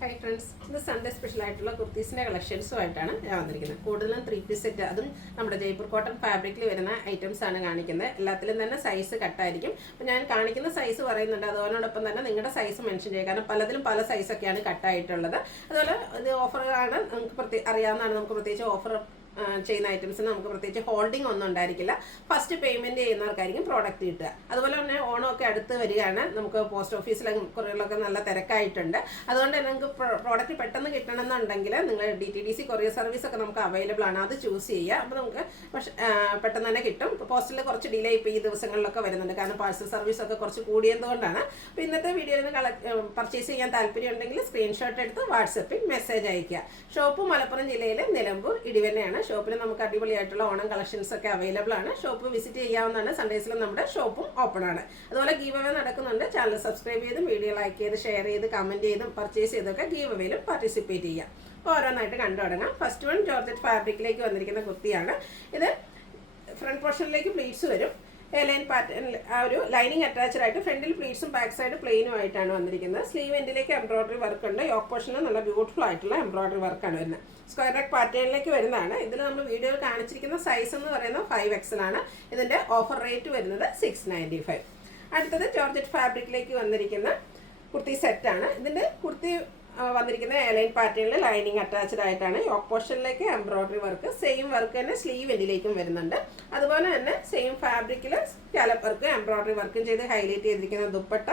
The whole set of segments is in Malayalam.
ഹായ് ഫ്രണ്ട്സ്, ഇത് സൺഡേ സ്പെഷ്യലായിട്ടുള്ള കുർത്തീസിൻ്റെ കളക്ഷൻസുമായിട്ടാണ് ഞാൻ വന്നിരിക്കുന്നത്. കൂടുതലും 3 പീസ് സെറ്റ്, അതും നമ്മുടെ ജയ്പൂർ കോട്ടൺ ഫാബ്രിക്കിൽ വരുന്ന ഐറ്റംസ് ആണ് കാണിക്കുന്നത്. എല്ലാത്തിലും തന്നെ സൈസ് കട്ടായിരിക്കും. അപ്പോൾ ഞാൻ കാണിക്കുന്ന സൈസ് പറയുന്നുണ്ട്, അതോടൊപ്പം തന്നെ നിങ്ങളുടെ സൈസ് മെൻഷൻ ചെയ്യുക. കാരണം പലതിലും പല സൈസൊക്കെയാണ് കട്ടായിട്ടുള്ളത്. അതുപോലെ ഇത് ഓഫറാണ്, നമുക്ക് അറിയാവുന്നതാണ്. നമുക്ക് പ്രത്യേകിച്ച് ഓഫർ ചെയ്യുന്ന ഐറ്റംസിന് നമുക്ക് പ്രത്യേകിച്ച് ഹോൾഡിംഗ് ഒന്നും ഉണ്ടായിരിക്കില്ല. ഫസ്റ്റ് പേയ്മെൻറ്റ് ചെയ്യുന്നവർക്കായിരിക്കും പ്രോഡക്റ്റ് കിട്ടുക. അതുപോലെ തന്നെ ഓണമൊക്കെ അടുത്ത് വരികയാണ്. നമുക്ക് പോസ്റ്റ് ഓഫീസിലെ കുറേകളൊക്കെ നല്ല തിരക്കായിട്ടുണ്ട്. അതുകൊണ്ട് തന്നെ നിങ്ങൾക്ക് പ്രോഡക്റ്റ് പെട്ടെന്ന് കിട്ടണമെന്നുണ്ടെങ്കിൽ നിങ്ങൾ DTDC കൊറിയർ സർവീസൊക്കെ നമുക്ക് അവൈലബിൾ ആണ്. അത് ചൂസ് ചെയ്യുക. അപ്പോൾ നമുക്ക് പെട്ടെന്ന് തന്നെ കിട്ടും. പോസ്റ്റിൽ കുറച്ച് ഡിലേ ഇപ്പോൾ ഈ ദിവസങ്ങളിലൊക്കെ വരുന്നുണ്ട്, കാരണം പാഴ്സൽ സർവീസൊക്കെ കുറച്ച് കൂടിയതുകൊണ്ടാണ്. അപ്പോൾ ഇന്നത്തെ വീഡിയോയിൽ നിന്ന് പർച്ചേസ് ചെയ്യാൻ താല്പര്യം ഉണ്ടെങ്കിൽ സ്ക്രീൻഷോട്ട് എടുത്ത് വാട്സപ്പിൽ മെസ്സേജ് അയയ്ക്കുക. ഷോപ്പ് മലപ്പുറം ജില്ലയിലെ നിലമ്പൂർ ഇടിവന്നെയാണ്. ഷോപ്പിൽ നമുക്ക് അടിപൊളിയായിട്ടുള്ള ഓണം കളക്ഷൻസ് ഒക്കെ അവൈലബിൾ ആണ്. ഷോപ്പ് വിസിറ്റ് ചെയ്യാവുന്നതാണ്. സൺഡേസിലും നമ്മുടെ ഷോപ്പും ഓപ്പൺ ആണ്. അതുപോലെ ഗീവ് അവേ നടക്കുന്നുണ്ട്. ചാനൽ സബ്സ്ക്രൈബ് ചെയ്തും വീഡിയോ ലൈക്ക് ചെയ്ത് ഷെയർ ചെയ്ത് കമൻറ്റ് ചെയ്തും പർച്ചേസ് ചെയ്തൊക്കെ ഗീവ് അവേയിലും പാർട്ടിസിപ്പേറ്റ് ചെയ്യാം. ഓരോന്നായിട്ട് കണ്ടു തുടങ്ങാം. ഫസ്റ്റ് വൺ ജോർജറ്റ് ഫാബ്രിക്കിലേക്ക് വന്നിരിക്കുന്ന കുർത്തിയാണ്. ഇത് ഫ്രണ്ട് പോർഷനിലേക്ക് പ്ലീറ്റ്സ് വരും. ലൈൻ പാറ്റേൺ, ആ ഒരു ലൈനിങ് അറ്റാച്ച്ഡ് ആയിട്ട് ഫ്രണ്ടിൽ പ്ലീറ്റ്സും ബാക്ക് സൈഡ് പ്ലെയിനും ആയിട്ടാണ് വന്നിരിക്കുന്നത്. സ്ലീവ് എൻഡിലേക്ക് എംബ്രോയിഡറി വർക്ക് ഉണ്ട്. യോക്ക് പോർഷനിൽ നല്ല ബ്യൂട്ടിഫുൾ ആയിട്ടുള്ള എംബ്രോയിഡറി വർക്കാണ് വരുന്നത്. സ്ക്വയർ നെക്ക് പാറ്റേണിലേക്ക് വരുന്നതാണ്. ഇതിൽ നമ്മൾ വീഡിയോയിൽ കാണിച്ചിരിക്കുന്ന സൈസ് എന്ന് പറയുന്നത് 5XL ആണ്. ഇതിൻ്റെ ഓഫർ റേറ്റ് വരുന്നത് 695. അടുത്തത് ജോർജറ്റ് ഫാബ്രിക്കിലേക്ക് വന്നിരിക്കുന്ന കുർത്തി സെറ്റാണ്. ഇതിൻ്റെ കുർത്തി വന്നിരിക്കുന്ന എലൈൻ പാറ്റേണിൽ ലൈനിങ് അറ്റാച്ച്ഡ് ആയിട്ടാണ്. യോക്ക് പോർഷനിലേക്ക് എംബ്രോയിഡറി വർക്ക്, സെയിം വർക്ക് തന്നെ സ്ലീവ് എൻഡിലേക്കും വരുന്നുണ്ട്. അതുപോലെ തന്നെ സെയിം ഫാബ്രിക്കിൽ സ്കാലപ്പ് വർക്ക് എംബ്രോയിഡറി വർക്കും ചെയ്ത് ഹൈലൈറ്റ് ചെയ്തിരിക്കുന്ന ദുപ്പട്ട,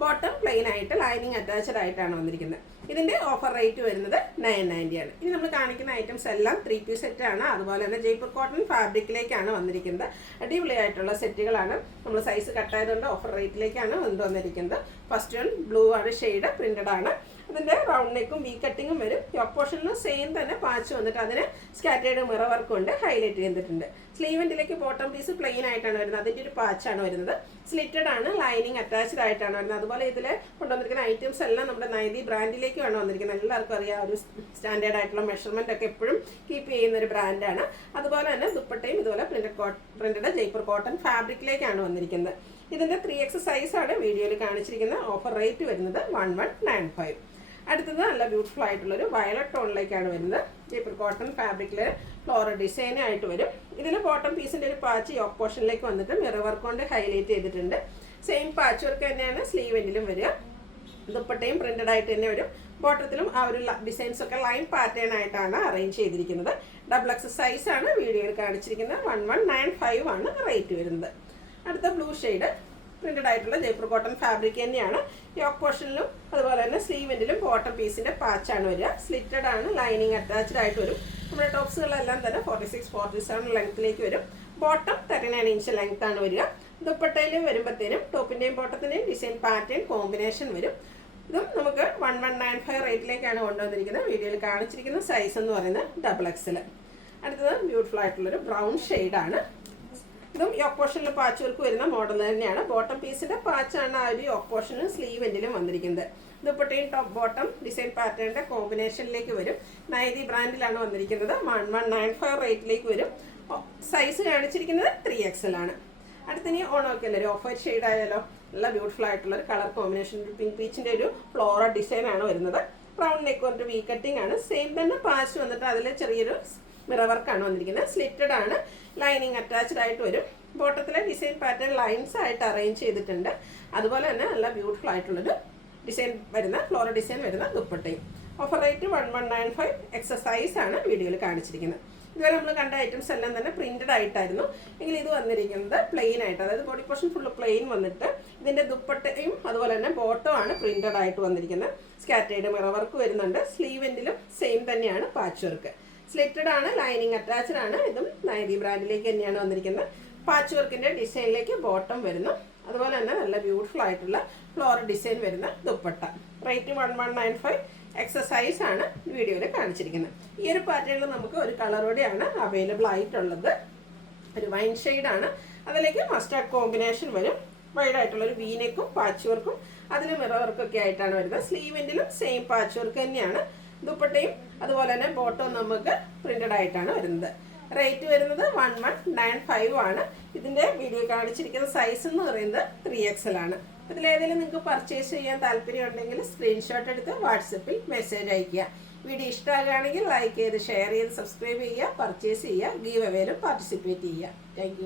ബോട്ടം പ്ലെയിൻ ആയിട്ട് ലൈനിങ് അറ്റാച്ച്ഡ് ആയിട്ടാണ് വന്നിരിക്കുന്നത്. ഇതിൻ്റെ ഓഫർ റേറ്റ് വരുന്നത് 990 ആണ്. ഇനി നമ്മൾ കാണിക്കുന്ന ഐറ്റംസ് എല്ലാം 3 പീസ് സെറ്റാണ്. അതുപോലെ തന്നെ ജയ്പൂർ കോട്ടൺ ഫാബ്രിക്കിലേക്കാണ് വന്നിരിക്കുന്നത്. അടിപൊളിയായിട്ടുള്ള സെറ്റുകളാണ്. നമ്മൾ സൈസ് കട്ടായതുകൊണ്ട് ഓഫർ റേറ്റിലേക്കാണ് കൊണ്ടുവന്നിരിക്കുന്നത്. ഫസ്റ്റ് വൺ ബ്ലൂ ആണ്, ഷെയ്ഡ് പ്രിന്റഡ് ആണ്. അതിൻ്റെ റൗണ്ട് നെക്കും വി കട്ടിങ്ങും വരും. യോക്ക് പോർഷനിലും സെയിം തന്നെ പാച്ച് വന്നിട്ട് അതിന് സ്കാറ്റേർഡ് മിറർ വർക്ക് കൊണ്ട് ഹൈലൈറ്റ് ചെയ്തിട്ടുണ്ട്. സ്ലീവെൻറ്റിലേക്ക് ബോട്ടം പീസ് പ്ലെയിൻ ആയിട്ടാണ് വരുന്നത്. അതിൻ്റെ ഒരു പാച്ചാണ് വരുന്നത്. സ്ലിറ്റഡ് ആണ്, ലൈനിങ് അറ്റാച്ച്ഡ് ആയിട്ടാണ് വരുന്നത്. അതുപോലെ ഇതിൽ കൊണ്ടുവന്നിരിക്കുന്ന ഐറ്റംസ് എല്ലാം നമ്മുടെ നൈതി ബ്രാൻഡിലേക്കാണ് വന്നിരിക്കുന്നത്. എല്ലാവർക്കും അറിയാം, ഒരു സ്റ്റാൻഡേർഡ് ആയിട്ടുള്ള മെഷർമെൻ്റ് ഒക്കെ എപ്പോഴും കീപ്പ് ചെയ്യുന്ന ഒരു ബ്രാൻഡാണ്. അതുപോലെ തന്നെ ദുപ്പട്ടയും ഇതുപോലെ പ്രിന്റഡ് ജയ്പൂർ കോട്ടൺ ഫാബ്രിക്കിലേക്കാണ് വന്നിരിക്കുന്നത്. ഇതിൻ്റെ 3X സൈസാണ് വീഡിയോയിൽ കാണിച്ചിരിക്കുന്നത്. ഓഫർ റേറ്റ് വരുന്നത് 1195. അടുത്തത് നല്ല ബ്യൂട്ടിഫുൾ ആയിട്ടുള്ളൊരു വയലറ്റ് ടോണിലേക്കാണ് വരുന്നത്. ജയ്പൂർ കോട്ടൺ ഫാബ്രിക്കിൽ ഫ്ലോറൽ ഡിസൈൻ ആയിട്ട് വരും. ഇതിൽ ബോട്ടം പീസിൻ്റെ ഒരു പാച്ച് യോക്ക് പോർഷനിലേക്ക് വന്നിട്ട് മിറർ വർക്ക് കൊണ്ട് ഹൈലൈറ്റ് ചെയ്തിട്ടുണ്ട്. സെയിം പാച്ച് വർക്ക് തന്നെയാണ് സ്ലീവ് എൻഡിലും വരിക. ദുപ്പട്ടയും പ്രിന്റഡ് ആയിട്ട് തന്നെ വരും. ബോട്ടത്തിലും ആ ഒരു ഡിസൈൻസ് ഒക്കെ ലൈൻ പാറ്റേൺ ആയിട്ടാണ് അറേഞ്ച് ചെയ്തിരിക്കുന്നത്. XXL സൈസാണ് വീഡിയോയിൽ കാണിച്ചിരിക്കുന്നത്. 1195 ആണ് റേറ്റ് വരുന്നത്. അടുത്ത ബ്ലൂ ഷെയ്ഡ് പ്രിന്റഡ് ആയിട്ടുള്ള ജയ്പൂർ കോട്ടൺ ഫാബ്രിക് തന്നെയാണ്. യോക്ക് പോർഷനിലും അതുപോലെ തന്നെ സ്ലീവ് എൻഡിലും ബോട്ടം പീസിൻ്റെ പാച്ചാണ് വരിക. സ്ലിറ്റഡ് ആണ്, ലൈനിങ് അറ്റാച്ച്ഡ് ആയിട്ട് വരും. നമ്മുടെ ടോപ്സുകളെല്ലാം തന്നെ 46-47 ലെങ്ത്തിലേക്ക് വരും. ബോട്ടം 39 ഇഞ്ച് ലെങ്ത് ആണ് വരിക. ദുപ്പട്ടയിൽ വരുമ്പോഴത്തേനും ടോപ്പിൻ്റെയും ബോട്ടത്തിൻ്റെയും ഡിസൈൻ പാറ്റേൺ കോമ്പിനേഷൻ വരും. ഇതും നമുക്ക് 1195 റേറ്റിലേക്കാണ് കൊണ്ടുവന്നിരിക്കുന്നത്. വീഡിയോയിൽ കാണിച്ചിരിക്കുന്ന സൈസ് എന്ന് പറയുന്നത് XXL. അടുത്തത് ബ്യൂട്ടിഫുൾ ആയിട്ടുള്ളൊരു ബ്രൗൺ ഷെയ്ഡാണ്. ഇതും യോക്ക് പോർഷനിൽ പാച്ച് വർക്ക് വരുന്ന മോഡൽ തന്നെയാണ്. ബോട്ടം പീസിൻ്റെ പാച്ചാണ് ആ ഒരു യോക്ക് പോർഷനും സ്ലീവ് എൻഡിലും വന്നിരിക്കുന്നത്. ദുപ്പട്ടയും ടോപ്പ് ബോട്ടം ഡിസൈൻ പാറ്റേണിൻ്റെ കോമ്പിനേഷനിലേക്ക് വരും. നൈതി ബ്രാൻഡിലാണ് വന്നിരിക്കുന്നത്. 1195 റേറ്റിലേക്ക് വരും. സൈസ് കാണിച്ചിരിക്കുന്നത് 3XL ആണ്. അടുത്തിനി ഓണമൊക്കെ അല്ലേ, ഒരു ഓഫ് വൈറ്റ് ഷെയ്ഡ് ആയാലോ. നല്ല ബ്യൂട്ടിഫുൾ ആയിട്ടുള്ളൊരു കളർ കോമ്പിനേഷൻ, പിങ്ക് പീച്ചിൻ്റെ ഒരു ഫ്ലോറൽ ഡിസൈനാണ് വരുന്നത്. റൗണ്ട് നെക്ക് കൊണ്ട് വി കട്ടിംഗ് ആണ്. സെയിം തന്നെ പാച്ച് വന്നിട്ട് അതിൽ ചെറിയൊരു മിറർ വർക്കാണ് വന്നിരിക്കുന്നത്. സ്ലിറ്റഡ് ആണ്, ലൈനിങ് അറ്റാച്ച്ഡ് ആയിട്ട് വരും. ബോട്ടത്തിലെ ഡിസൈൻ പാറ്റേൺ ലൈൻസ് ആയിട്ട് അറേഞ്ച് ചെയ്തിട്ടുണ്ട്. അതുപോലെ തന്നെ നല്ല ബ്യൂട്ടിഫുൾ ആയിട്ടുള്ളൊരു ഡിസൈൻ വരുന്ന ഫ്ലോറൽ ഡിസൈൻ വരുന്ന ദുപ്പട്ടയും. Offer rate 1195. XXL സൈസാണ് വീഡിയോയിൽ കാണിച്ചിരിക്കുന്നത്. ഇതുവരെ നമ്മൾ കണ്ട ഐറ്റംസ് എല്ലാം തന്നെ പ്രിന്റഡ് ആയിട്ടായിരുന്നു. എങ്കിൽ ഇത് വന്നിരിക്കുന്നത് പ്ലെയിൻ ആയിട്ട്, അതായത് ബോഡി പോർഷൻ ഫുള്ള് പ്ലെയിൻ വന്നിട്ട് ഇതിൻ്റെ ദുപ്പട്ടയും അതുപോലെ തന്നെ ബോട്ടമാണ് പ്രിന്റഡ് ആയിട്ട് വന്നിരിക്കുന്നത്. സ്കാറ്റേർഡ് മിറർ വർക്ക് വരുന്നുണ്ട്. സ്ലീവ് എൻഡിലും സെയിം തന്നെയാണ് പാച്ച് വർക്ക്. സ്ലിറ്റഡ് ആണ്, ലൈനിങ് അറ്റാച്ച്ഡ് ആണ്. ഇതും നൈതി ബ്രാൻഡിലേക്ക് തന്നെയാണ് വന്നിരിക്കുന്നത്. പാച്ച് വർക്കിൻ്റെ ഡിസൈനിലേക്ക് ബോട്ടം വരുന്നു. അതുപോലെ തന്നെ നല്ല ബ്യൂട്ടിഫുൾ ആയിട്ടുള്ള ഫ്ലോറൽ ഡിസൈൻ വരുന്ന ദുപ്പട്ട. റേറ്റ് 1195. XXL സൈസാണ് വീഡിയോയിൽ കാണിച്ചിരിക്കുന്നത്. ഈ ഒരു പാറ്റേണിൽ നമുക്ക് ഒരു കളറോടെയാണ് അവൈലബിൾ ആയിട്ടുള്ളത്. ഒരു വൈൻ ഷെയ്ഡാണ്. അതിലേക്ക് മസ്റ്റാർഡ് കോമ്പിനേഷൻ വരും. വൈഡായിട്ടുള്ളൊരു വീനെക്കും പാച്ച് വർക്കും അതിൽ മിറർ വർക്കൊക്കെ ആയിട്ടാണ് വരുന്നത്. സ്ലീവ് എൻഡിലും സെയിം പാച്ച് വർക്ക് തന്നെയാണ്. ദുപ്പട്ടയും അതുപോലെ തന്നെ ബോട്ടവും നമുക്ക് പ്രിന്റഡ് ആയിട്ടാണ് വരുന്നത്. റേറ്റ് വരുന്നത് 1195 ആണ്. ഇതിൻ്റെ വീഡിയോ കാണിച്ചിരിക്കുന്ന സൈസ് എന്ന് പറയുന്നത് 3XL ആണ്. അപ്പോൾ ഇതിലേതെങ്കിലും നിങ്ങൾക്ക് പർച്ചേസ് ചെയ്യാൻ താല്പര്യമുണ്ടെങ്കിൽ സ്ക്രീൻഷോട്ട് എടുത്ത് വാട്സപ്പിൽ മെസ്സേജ് അയയ്ക്കുക. വീഡിയോ ഇഷ്ടമാകുകയാണെങ്കിൽ ലൈക്ക് ചെയ്ത് ഷെയർ ചെയ്ത് സബ്സ്ക്രൈബ് ചെയ്യുക, പർച്ചേസ് ചെയ്യുക, ഗീവ് അവേയിലും പാർട്ടിസിപ്പേറ്റ് ചെയ്യുക. താങ്ക്